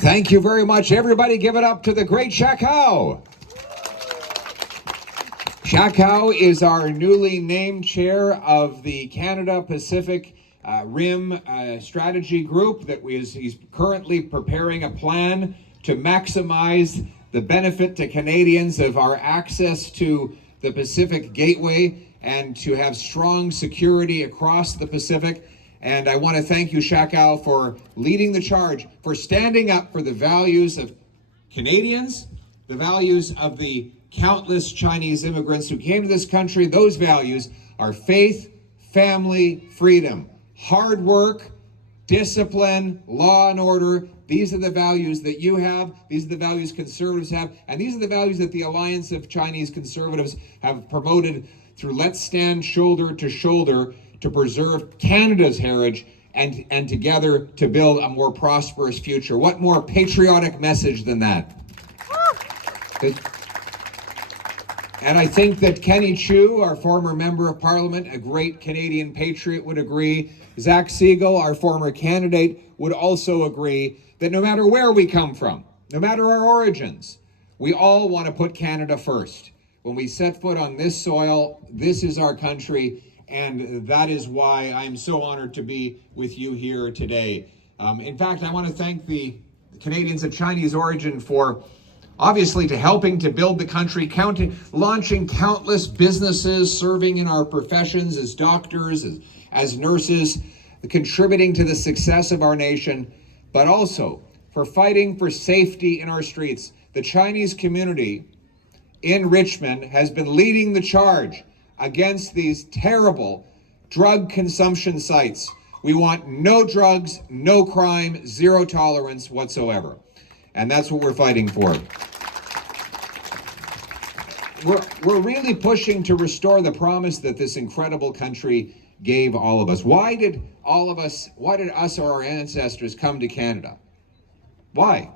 Thank you very much. Everybody give it up to the great Shakao. Shakao is our newly named chair of the Canada Pacific Rim Strategy Group he's currently preparing a plan to maximize the benefit to Canadians of our access to the Pacific Gateway and to have strong security across the Pacific. And I want to thank you, Shakao, for leading the charge, for standing up for the values of Canadians, the values of the countless Chinese immigrants who came to this country. Those values are faith, family, freedom, hard work, discipline, law and order. These are the values that you have. These are the values conservatives have. And these are the values that the Alliance of Chinese Conservatives have promoted through Let's Stand Shoulder to Shoulder to preserve Canada's heritage and together to build a more prosperous future. What more patriotic message than that? And I think that Kenny Chiu, our former member of parliament, a great Canadian patriot, would agree. Zach Siegel, our former candidate, would also agree that no matter where we come from, no matter our origins, we all want to put Canada first. When we set foot on this soil, this is our country, and that is why I'm so honored to be with you here today. In fact, I want to thank the Canadians of Chinese origin for obviously to helping to build the country, launching countless businesses, serving in our professions as doctors, as nurses, contributing to the success of our nation, but also for fighting for safety in our streets. The Chinese community in Richmond has been leading the charge against these terrible drug consumption sites. We want no drugs, no crime, zero tolerance whatsoever. And that's what we're fighting for. We're really pushing to restore the promise that this incredible country gave all of us. Why did us or our ancestors come to Canada? Why?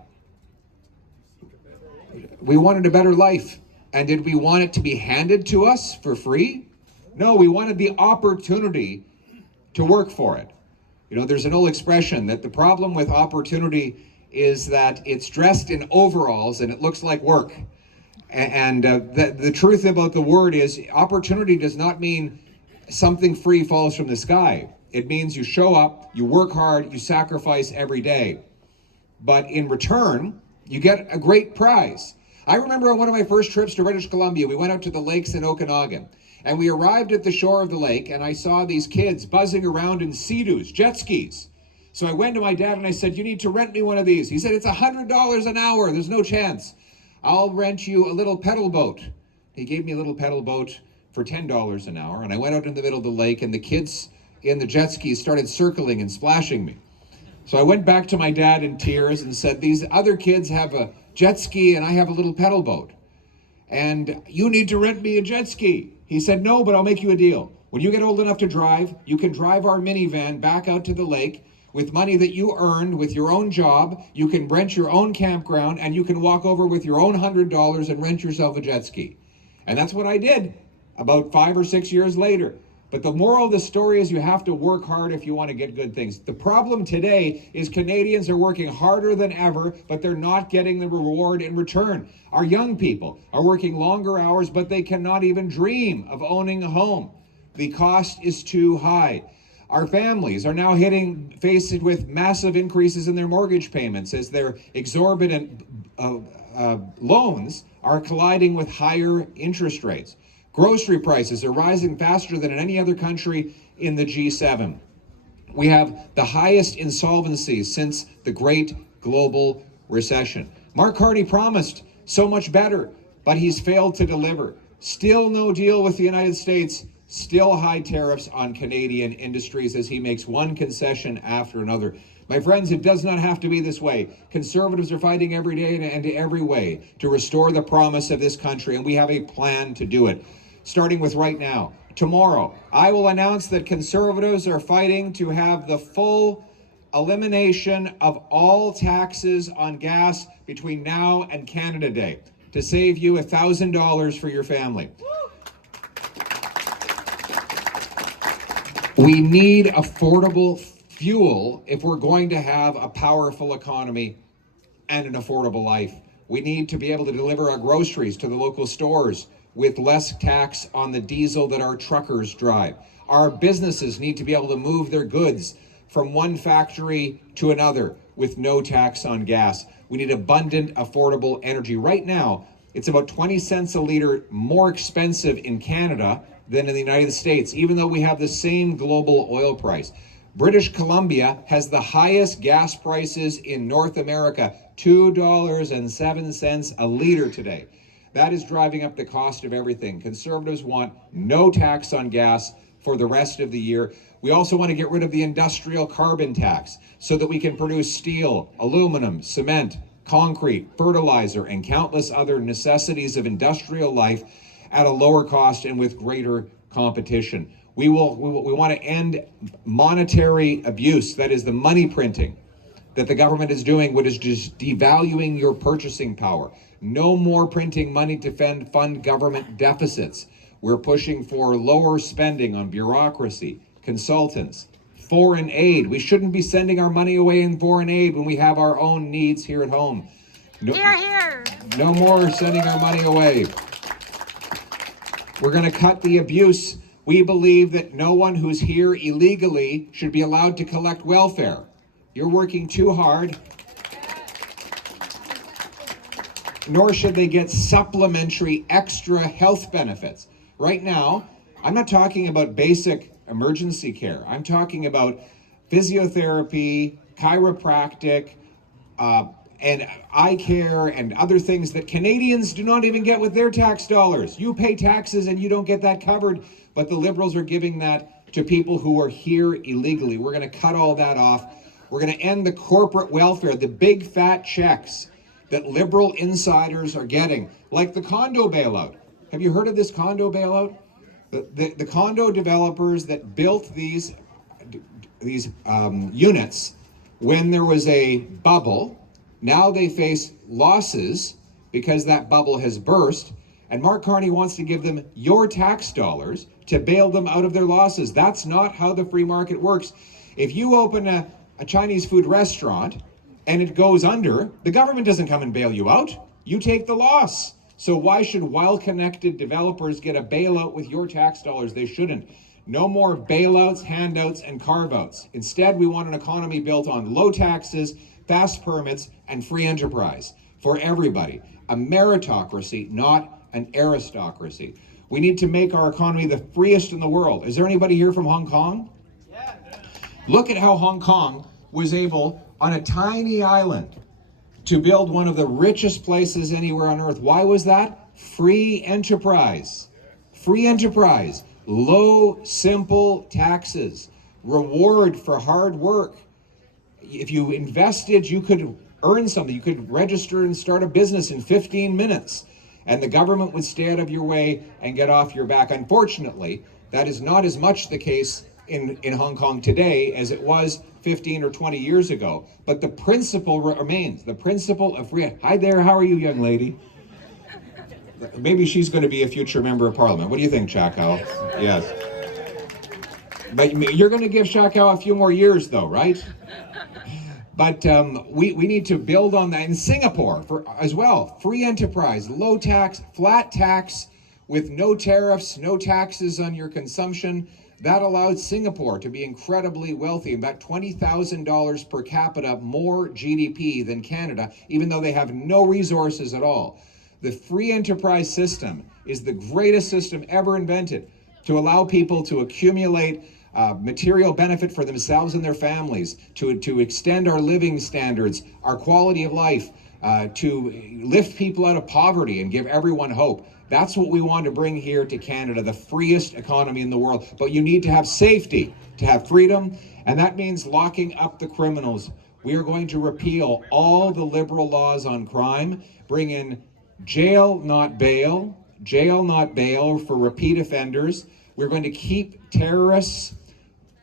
We wanted a better life. And did we want it to be handed to us for free? No, we wanted the opportunity to work for it. You know, there's an old expression that the problem with opportunity is that it's dressed in overalls and it looks like work. And the truth about the word is opportunity does not mean something free falls from the sky. It means you show up, you work hard, you sacrifice every day. But in return, you get a great prize. I remember on one of my first trips to British Columbia, we went out to the lakes in Okanagan, and we arrived at the shore of the lake, and I saw these kids buzzing around in Sea-Doos, jet skis. So I went to my dad and I said, you need to rent me one of these. He said, it's $100 an hour, there's no chance. I'll rent you a little pedal boat. He gave me a little pedal boat for $10 an hour, and I went out in the middle of the lake, and the kids in the jet skis started circling and splashing me. So I went back to my dad in tears and said, these other kids have a jet ski and I have a little pedal boat. And you need to rent me a jet ski. He said, no, but I'll make you a deal. When you get old enough to drive, you can drive our minivan back out to the lake with money that you earned with your own job. You can rent your own campground and you can walk over with your own $100 and rent yourself a jet ski. And that's what I did about 5 or 6 years later. But the moral of the story is you have to work hard if you want to get good things. The problem today is Canadians are working harder than ever, but they're not getting the reward in return. Our young people are working longer hours, but they cannot even dream of owning a home. The cost is too high. Our families are now faced with massive increases in their mortgage payments as their exorbitant loans are colliding with higher interest rates. Grocery prices are rising faster than in any other country in the G7. We have the highest insolvencies since the great global recession. Mark Carney promised so much better, but he's failed to deliver. Still no deal with the United States, still high tariffs on Canadian industries as he makes one concession after another. My friends, it does not have to be this way. Conservatives are fighting every day and every way to restore the promise of this country, and we have a plan to do it. Starting with right now. Tomorrow, I will announce that Conservatives are fighting to have the full elimination of all taxes on gas between now and Canada Day to save you $1,000 for your family. We need affordable fuel if we're going to have a powerful economy and an affordable life. We need to be able to deliver our groceries to the local stores with less tax on the diesel that our truckers drive. Our businesses need to be able to move their goods from one factory to another with no tax on gas. We need abundant, affordable energy. Right now, it's about 20 cents a liter more expensive in Canada than in the United States, even though we have the same global oil price. British Columbia has the highest gas prices in North America, $2.07 a liter today. That is driving up the cost of everything. Conservatives want no tax on gas for the rest of the year. We also want to get rid of the industrial carbon tax so that we can produce steel, aluminum, cement, concrete, fertilizer, and countless other necessities of industrial life at a lower cost and with greater competition. We want to end monetary abuse, that is the money printing that the government is doing, which is just devaluing your purchasing power. No more printing money to fund government deficits. We're pushing for lower spending on bureaucracy, consultants, foreign aid. We shouldn't be sending our money away in foreign aid when we have our own needs here at home. No more sending our money away. We're going to cut the abuse. We believe that no one who's here illegally should be allowed to collect welfare. You're working too hard. Nor should they get supplementary extra health benefits. Right now, I'm not talking about basic emergency care. I'm talking about physiotherapy, chiropractic, and eye care and other things that Canadians do not even get with their tax dollars. You pay taxes and you don't get that covered, but the Liberals are giving that to people who are here illegally. We're going to cut all that off. We're going to end the corporate welfare, the big fat checks that Liberal insiders are getting, like the condo bailout. Have you heard of this condo bailout? The condo developers that built these units when there was a bubble, now they face losses because that bubble has burst, and Mark Carney wants to give them your tax dollars to bail them out of their losses. That's not how the free market works. If you open a Chinese food restaurant and it goes under, the government doesn't come and bail you out. You take the loss. So why should well-connected developers get a bailout with your tax dollars? They shouldn't. No more bailouts, handouts, and carve-outs. Instead, we want an economy built on low taxes, fast permits, and free enterprise for everybody. A meritocracy, not an aristocracy. We need to make our economy the freest in the world. Is there anybody here from Hong Kong? Yeah. Look at how Hong Kong was able, on a tiny island, to build one of the richest places anywhere on earth. Why was that? Free enterprise. Free enterprise. Low, simple taxes. Reward for hard work. If you invested, you could earn something. You could register and start a business in 15 minutes. And the government would stay out of your way and get off your back. Unfortunately, that is not as much the case in Hong Kong today as it was 15 or 20 years ago. But the principle remains. The principle of free... Hi there, how are you, young lady? Maybe she's going to be a future member of parliament. What do you think, Chakao? Yes. But you're going to give Chakao a few more years, though, right? But we need to build on that. In Singapore, as well, free enterprise, low tax, flat tax with no tariffs, no taxes on your consumption. That allowed Singapore to be incredibly wealthy, about $20,000 per capita more GDP than Canada, even though they have no resources at all. The free enterprise system is the greatest system ever invented to allow people to accumulate material benefit for themselves and their families, to extend our living standards, our quality of life, to lift people out of poverty and give everyone hope. That's what we want to bring here to Canada, the freest economy in the world. But you need to have safety, to have freedom, and that means locking up the criminals. We are going to repeal all the Liberal laws on crime, bring in jail, not bail for repeat offenders. We're going to keep terrorists,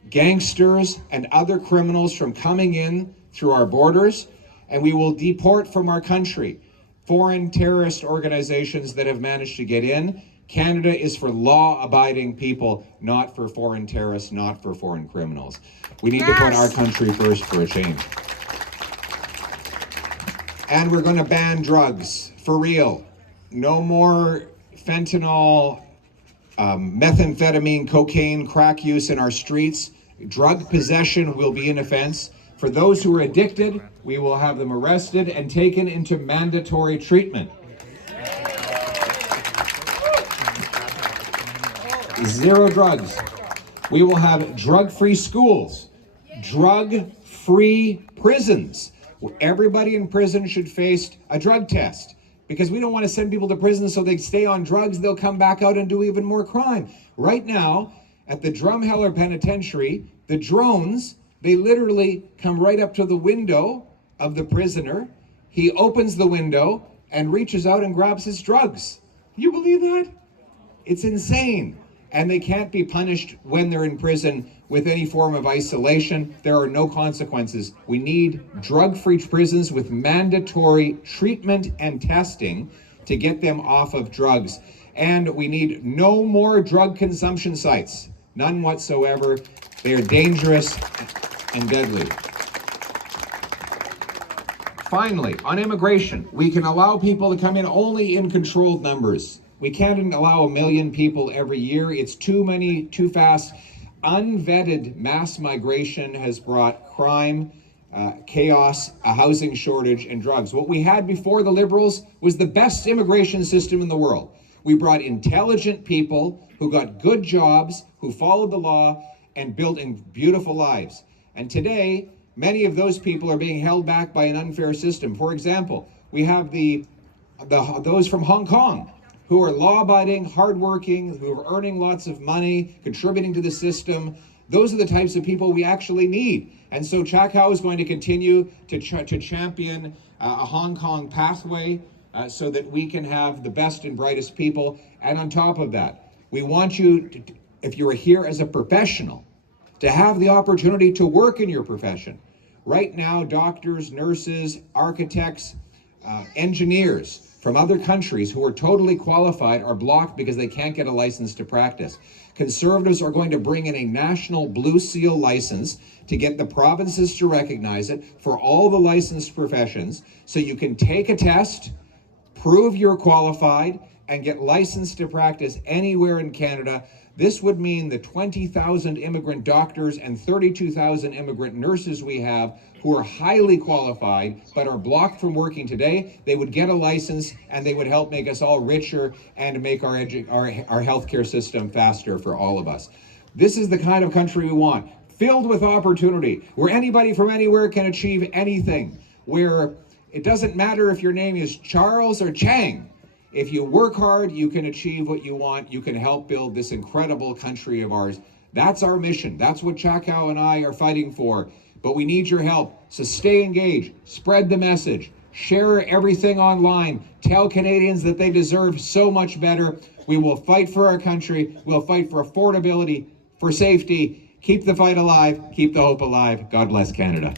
gangsters, and other criminals from coming in through our borders, and we will deport from our country foreign terrorist organizations that have managed to get in, Canada is for law-abiding people, not for foreign terrorists, not for foreign criminals. We need to put our country first for a change. And we're going to ban drugs, for real. No more fentanyl, methamphetamine, cocaine, crack use in our streets. Drug possession will be an offense. For those who are addicted, we will have them arrested and taken into mandatory treatment. Zero drugs. We will have drug-free schools, drug-free prisons. Everybody in prison should face a drug test, because we don't want to send people to prison so they stay on drugs. They'll come back out and do even more crime. Right now, at the Drumheller Penitentiary, the drones, they literally come right up to the window of the prisoner. He opens the window and reaches out and grabs his drugs. You believe that? It's insane. And they can't be punished when they're in prison with any form of isolation. There are no consequences. We need drug-free prisons with mandatory treatment and testing to get them off of drugs. And we need no more drug consumption sites. None whatsoever. They are dangerous and deadly. Finally, on immigration, we can allow people to come in only in controlled numbers. We can't allow 1 million people every year. It's too many, too fast. Unvetted mass migration has brought crime, chaos, a housing shortage, and drugs. What we had before the Liberals was the best immigration system in the world. We brought intelligent people who got good jobs, who followed the law, and built beautiful lives. And today, many of those people are being held back by an unfair system. For example, we have those from Hong Kong, who are law-abiding, hardworking, who are earning lots of money, contributing to the system. Those are the types of people we actually need. And so Chakao is going to continue to champion a Hong Kong pathway so that we can have the best and brightest people. And on top of that, we want you, if you're here as a professional, to have the opportunity to work in your profession. Right now, doctors, nurses, architects, engineers from other countries who are totally qualified are blocked because they can't get a license to practice. Conservatives are going to bring in a national Blue Seal license to get the provinces to recognize it for all the licensed professions, so you can take a test, prove you're qualified, and get licensed to practice anywhere in Canada. This would mean the 20,000 immigrant doctors and 32,000 immigrant nurses we have who are highly qualified but are blocked from working today, they would get a license and they would help make us all richer and make our healthcare system faster for all of us. This is the kind of country we want, filled with opportunity, where anybody from anywhere can achieve anything, where it doesn't matter if your name is Charles or Chang. If you work hard, you can achieve what you want. You can help build this incredible country of ours. That's our mission. That's what Chakao and I are fighting for. But we need your help. So stay engaged, spread the message, share everything online, tell Canadians that they deserve so much better. We will fight for our country. We'll fight for affordability, for safety. Keep the fight alive. Keep the hope alive. God bless Canada.